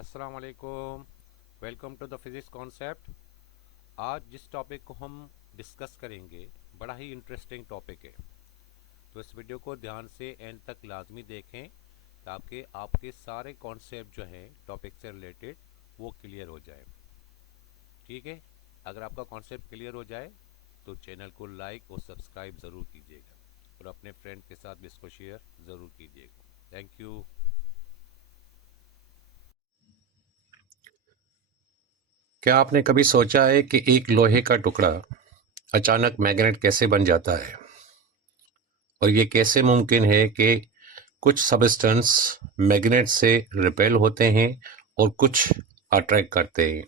अस्सलाम वालेकुम। Welcome to the physics concept. आज जिस टॉपिक को हम डिस्कस करेंगे बड़ा ही इंटरेस्टिंग टॉपिक है, तो इस वीडियो को ध्यान से एंड तक लाजमी देखें ताकि आपके सारे कॉन्सेप्ट जो हैं टॉपिक से रिलेटेड वो क्लियर हो जाए। ठीक है, अगर आपका कॉन्सेप्ट क्लियर हो जाए तो चैनल को लाइक और सब्सक्राइब ज़रूर कीजिएगा और अपने फ्रेंड के साथ भी इसको शेयर ज़रूर कीजिएगा। Thank you. क्या आपने कभी सोचा है कि एक लोहे का टुकड़ा अचानक मैग्नेट कैसे बन जाता है, और ये कैसे मुमकिन है कि कुछ सबस्टेंस मैग्नेट से रिपेल होते हैं और कुछ अट्रैक्ट करते हैं?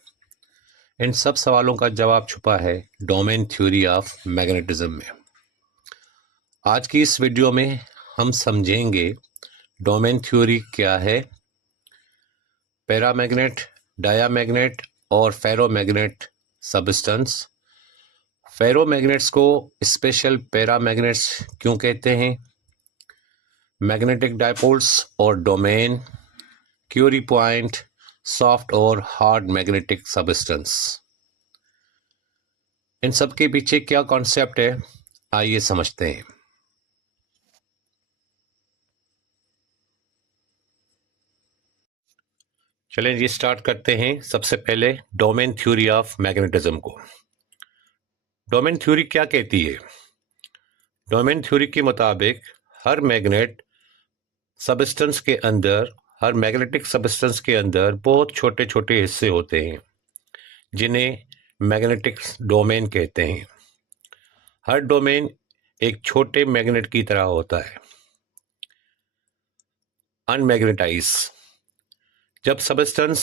इन सब सवालों का जवाब छुपा है डोमेन थ्योरी ऑफ मैग्नेटिज्म में। आज की इस वीडियो में हम समझेंगे डोमेन थ्योरी क्या है, पैरामैग्नेट, डायामैग्नेट और फेरोमैग्नेट सबस्टेंस, फेरोमैग्नेट्स को स्पेशल पैरामैग्नेट्स क्यों कहते हैं, मैग्नेटिक डायपोल्स और डोमेन, क्यूरी पॉइंट, सॉफ्ट और हार्ड मैग्नेटिक सबस्टेंस, इन सब के पीछे क्या कॉन्सेप्ट है, आइए समझते हैं। चलें जी, स्टार्ट करते हैं। सबसे पहले डोमेन थ्योरी ऑफ मैग्नेटिज्म को। डोमेन थ्योरी क्या कहती है? डोमेन थ्योरी के मुताबिक हर मैग्नेट सबस्टेंस के अंदर, हर मैग्नेटिक सबस्टेंस के अंदर बहुत छोटे छोटे हिस्से होते हैं जिन्हें मैग्नेटिक डोमेन कहते हैं। हर डोमेन एक छोटे मैग्नेट की तरह होता है। अनमैग्नेटाइज, जब सबस्टेंस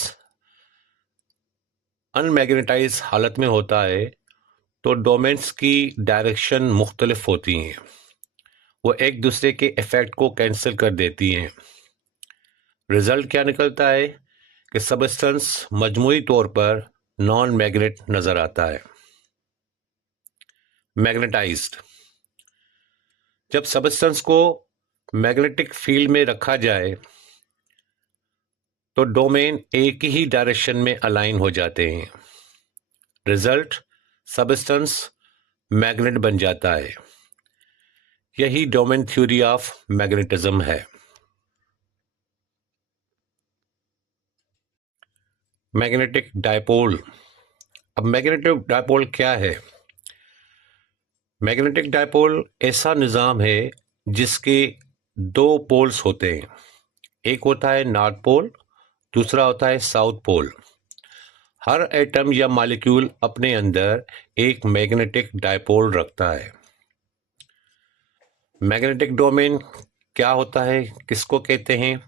अनमैग्नेटाइज हालत में होता है तो डोमेन्स की डायरेक्शन मुख्तलिफ होती हैं, वो एक दूसरे के इफेक्ट को कैंसिल कर देती हैं। रिजल्ट क्या निकलता है कि सबस्टेंस मजमूई तौर पर नॉन मैग्नेट नजर आता है। मैग्नेटाइज्ड, जब सबस्टेंस को मैग्नेटिक फील्ड में रखा जाए तो डोमेन एक ही डायरेक्शन में अलाइन हो जाते हैं। रिजल्ट, सबस्टेंस मैग्नेट बन जाता है। यही डोमेन थ्योरी ऑफ मैग्नेटिज्म है। Magnetic dipole. अब मैग्नेटिक डायपोल क्या है? मैग्नेटिक डायपोल ऐसा निज़ाम है जिसके दो पोल्स होते हैं। एक होता है नॉर्थ पोल, दूसरा होता है साउथ पोल। हर एटम या मॉलिक्यूल अपने अंदर एक मैग्नेटिक डायपोल रखता है। मैग्नेटिक डोमेन क्या होता है, किसको कहते हैं?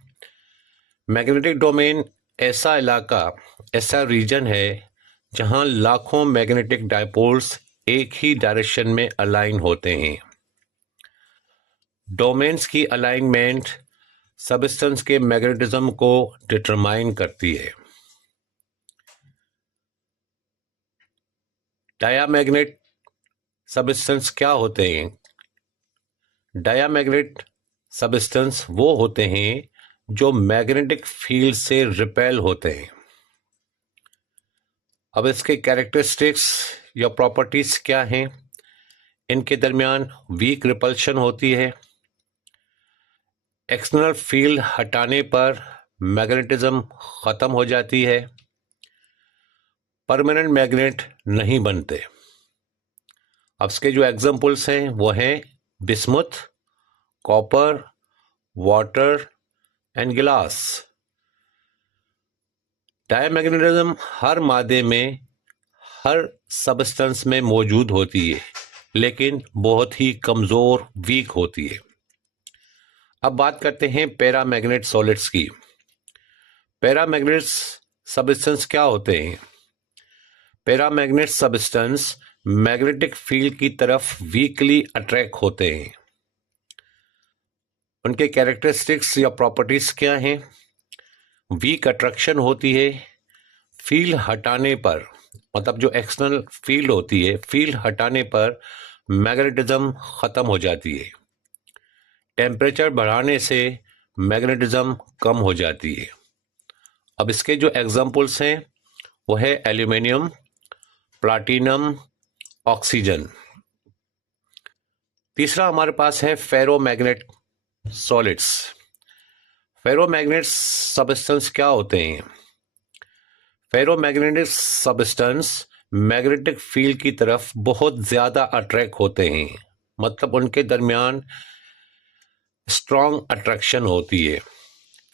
मैग्नेटिक डोमेन ऐसा इलाका, ऐसा रीजन है जहां लाखों मैग्नेटिक डायपोल्स एक ही डायरेक्शन में अलाइन होते हैं। डोमेन्स की अलाइनमेंट सबस्टेंस के मैग्नेटिज्म को डिटरमाइन करती है। डायामैग्नेट सबस्टेंस क्या होते हैं? डायामैग्नेट सबस्टेंस वो होते हैं जो मैग्नेटिक फील्ड से रिपेल होते हैं। अब इसके कैरेक्टरिस्टिक्स या प्रॉपर्टीज क्या हैं? इनके दरमियान वीक रिपल्शन होती है। एक्सटर्नल फील्ड हटाने पर मैग्नेटिज्म खत्म हो जाती है। परमानेंट मैग्नेट नहीं बनते। अब इसके जो एग्जांपल्स हैं वो हैं बिस्मुथ, कॉपर, वाटर एंड गिलास। डायमैग्नेटिज्म हर मादे में, हर सबस्टेंस में मौजूद होती है, लेकिन बहुत ही कमज़ोर, वीक होती है। अब बात करते हैं पैरामैग्नेट सॉलिड्स की। पैरामैग्नेट्स सबस्टेंस क्या होते हैं? पैरामैग्नेट सबस्टेंस मैग्नेटिक फील्ड की तरफ वीकली अट्रैक्ट होते हैं। उनके कैरेक्टरिस्टिक्स या प्रॉपर्टीज क्या हैं? वीक अट्रैक्शन होती है। फील्ड हटाने पर, मतलब जो एक्सटर्नल फील्ड होती है, फील्ड हटाने पर मैग्नेटिज्म खत्म हो जाती है। टेम्परेचर बढ़ाने से मैग्नेटिज्म कम हो जाती है। अब इसके जो एग्जाम्पल्स हैं वो है एल्यूमिनियम, प्लाटिनम, ऑक्सीजन। तीसरा हमारे पास है फेरोमैग्नेट सॉलिड्स। फेरोमैग्नेट सबस्टेंस क्या होते हैं? फेरोमैग्नेटिक सबस्टेंस मैग्नेटिक फील्ड की तरफ बहुत ज़्यादा अट्रैक्ट होते हैं, मतलब उनके दरमियान स्ट्रॉन्ग अट्रैक्शन होती है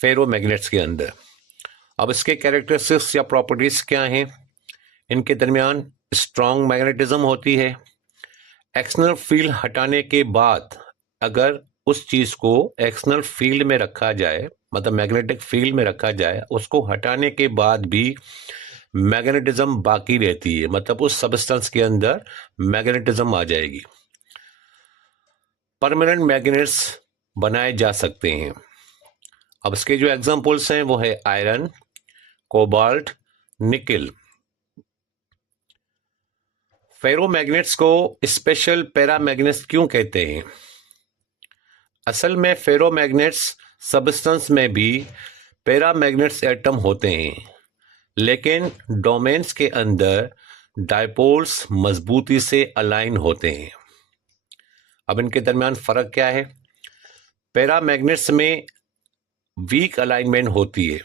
फेरोमैग्नेट्स के अंदर। अब इसके कैरेक्टरिस्टिक्स या प्रॉपर्टीज़ क्या हैं? इनके दरमियान स्ट्रॉन्ग मैग्नेटिज्म होती है। एक्सटर्नल फील्ड हटाने के बाद अगर उस चीज़ को एक्सटर्नल फील्ड में रखा जाए, मतलब मैग्नेटिक फील्ड में रखा जाए, उसको हटाने के बाद भी मैग्नेटिज्म बाकी रहती है, मतलब उस सबस्टेंस के अंदर मैग्नेटिज्म आ जाएगी। परमानेंट मैग्नेट्स बनाए जा सकते हैं। अब इसके जो एग्जांपल्स हैं वो है आयरन, कोबाल्ट, निकेल। फेरोमैग्नेट्स को स्पेशल पैरामैग्नेट्स क्यों कहते हैं? असल में फेरोमैग्नेट्स सबस्टेंस में भी पैरामैग्नेट्स एटम होते हैं, लेकिन डोमेन्स के अंदर डायपोल्स मजबूती से अलाइन होते हैं। अब इनके दरमियान फ़र्क क्या है? पैरामैग्नेट्स में वीक अलाइनमेंट होती है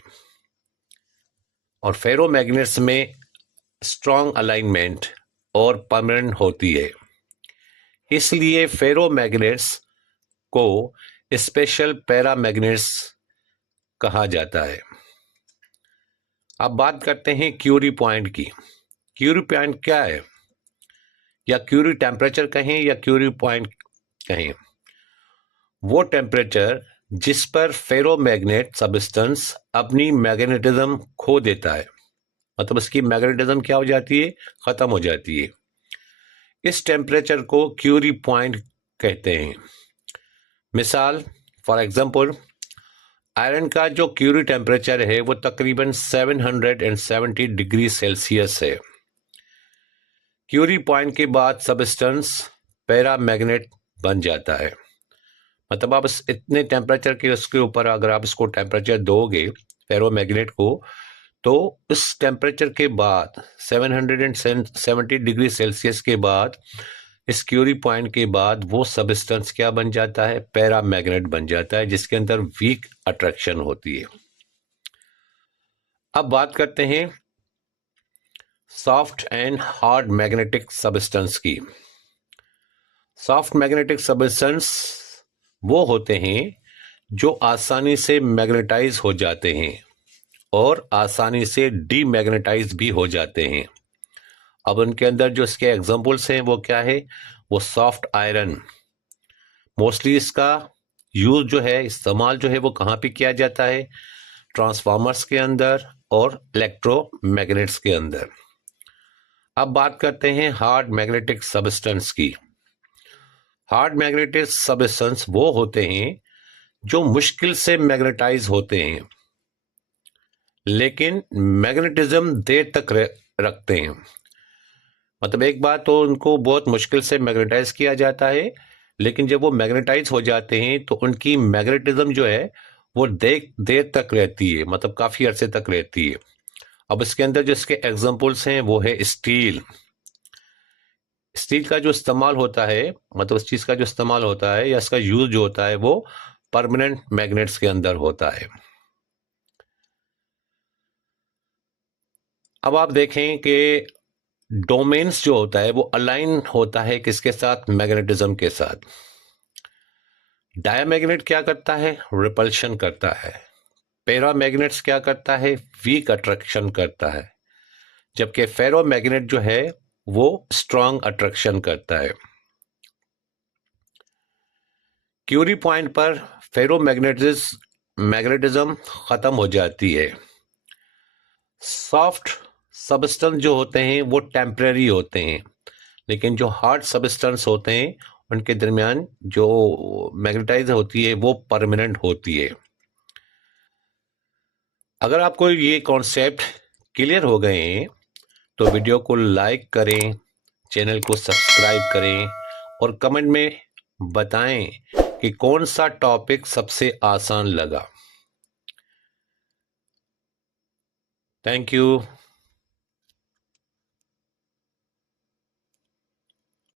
और फेरोमैग्नेट्स में स्ट्रॉन्ग अलाइनमेंट और परमानेंट होती है। इसलिए फेरोमैग्नेट्स को स्पेशल पैरामैग्नेट्स कहा जाता है। अब बात करते हैं क्यूरी पॉइंट की। क्यूरी पॉइंट क्या है, या क्यूरी टेम्परेचर कहें या क्यूरी पॉइंट कहें, वो टेम्परेचर जिस पर फेरोमैग्नेट सबस्टेंस अपनी मैग्नेटिज्म खो देता है, मतलब उसकी मैग्नेटिज्म क्या हो जाती है? खत्म हो जाती है। इस टेम्परेचर को क्यूरी पॉइंट कहते हैं। मिसाल फॉर एग्जांपल, आयरन का जो क्यूरी टेम्परेचर है वो तकरीबन 770 डिग्री सेल्सियस है। क्यूरी पॉइंट के बाद सबस्टेंस पैरामैग्नेट बन जाता है, मतलब आप इतने टेम्परेचर के उसके ऊपर अगर आप इसको टेम्परेचर दोगे फेरोमैग्नेट को, तो उस टेम्परेचर के बाद 770 डिग्री सेल्सियस के बाद इस क्यूरी पॉइंट के बाद वो सबस्टेंस क्या बन जाता है? पैरामैग्नेट बन जाता है, जिसके अंदर वीक अट्रैक्शन होती है। अब बात करते हैं soft and hard magnetic substance की। सॉफ्ट मैग्नेटिक सबस्टेंस वो होते हैं जो आसानी से मैग्नेटाइज हो जाते हैं और आसानी से डीमैग्नेटाइज भी हो जाते हैं। अब उनके अंदर जो इसके एग्जांपल्स हैं वो क्या है? वो सॉफ्ट आयरन। मोस्टली इसका यूज जो है, इस्तेमाल जो है वो कहाँ पे किया जाता है? ट्रांसफार्मर्स के अंदर और इलेक्ट्रोमैग्नेट्स के अंदर। अब बात करते हैं हार्ड मैग्नेटिक सबस्टेंस की। हार्ड मैग्नेटिक सबस्टेंस वो होते हैं जो मुश्किल से मैग्नेटाइज होते हैं, लेकिन मैग्नेटिज्म देर तक रखते हैं। मतलब एक बार तो उनको बहुत मुश्किल से मैग्नेटाइज किया जाता है, लेकिन जब वो मैग्नेटाइज हो जाते हैं तो उनकी मैग्नेटिज्म जो है वो देर तक रहती है, मतलब काफ़ी अरसे तक रहती है। अब इसके अंदर जो इसके एग्जांपल्स हैं वो है स्टील। स्टील का जो इस्तेमाल होता है, मतलब उस चीज़ का जो इस्तेमाल होता है या इसका यूज जो होता है वो परमानेंट मैग्नेट्स के अंदर होता है। अब आप देखें कि डोमेन्स जो होता है वो अलाइन होता है किसके साथ? मैग्नेटिज्म के साथ। डायमैग्नेट क्या करता है? रिपल्शन करता है। पैरामैग्नेट्स क्या करता है? वीक अट्रैक्शन करता है। जबकि फेरोमैग्नेट जो है वो स्ट्रॉन्ग अट्रैक्शन करता है। क्यूरी पॉइंट पर मैग्नेटिज्म खत्म हो जाती है। सॉफ्ट सबस्टेंस जो होते हैं वो टेम्परेरी होते हैं, लेकिन जो हार्ड सबस्टेंस होते हैं उनके दरमियान जो मैग्नेटाइज होती है वो परमानेंट होती है। अगर आपको ये कॉन्सेप्ट क्लियर हो गए हैं तो वीडियो को लाइक करें, चैनल को सब्सक्राइब करें और कमेंट में बताएं कि कौन सा टॉपिक सबसे आसान लगा। Thank you.